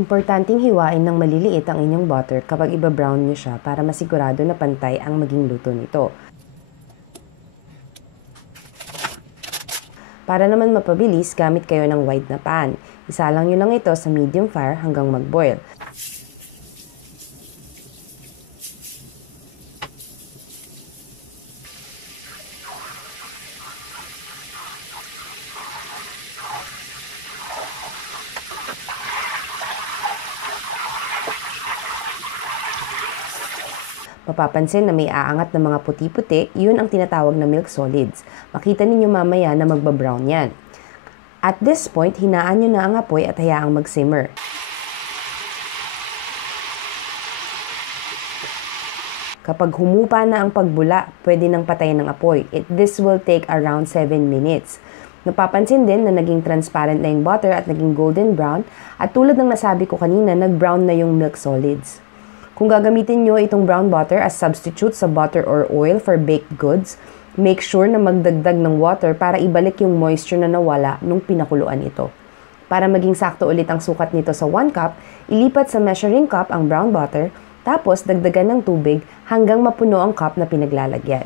Importanteng hiwain ng maliliit ang inyong butter kapag iba-brown nyo siya para masigurado na pantay ang maging luto nito. Para naman mapabilis, gamit kayo ng wide na pan. Isalang nyo lang ito sa medium fire hanggang mag-boil. Mapapansin na may aangat na mga puti-puti, yun ang tinatawag na milk solids. Makita ninyo mamaya na magbabrown yan. At this point, hinaan nyo na ang apoy at hayaang mag-simmer. Kapag humupa na ang pagbula, pwede nang patayin ng apoy. This will take around 7 minutes. Napapansin din na naging transparent na yung butter at naging golden brown. At tulad ng nasabi ko kanina, nag-brown na yung milk solids. Kung gagamitin nyo itong brown butter as substitute sa butter or oil for baked goods, make sure na magdagdag ng water para ibalik yung moisture na nawala nung pinakuluan ito. Para maging sakto ulit ang sukat nito sa 1 cup, ilipat sa measuring cup ang brown butter, tapos dagdagan ng tubig hanggang mapuno ang cup na pinaglalagyan.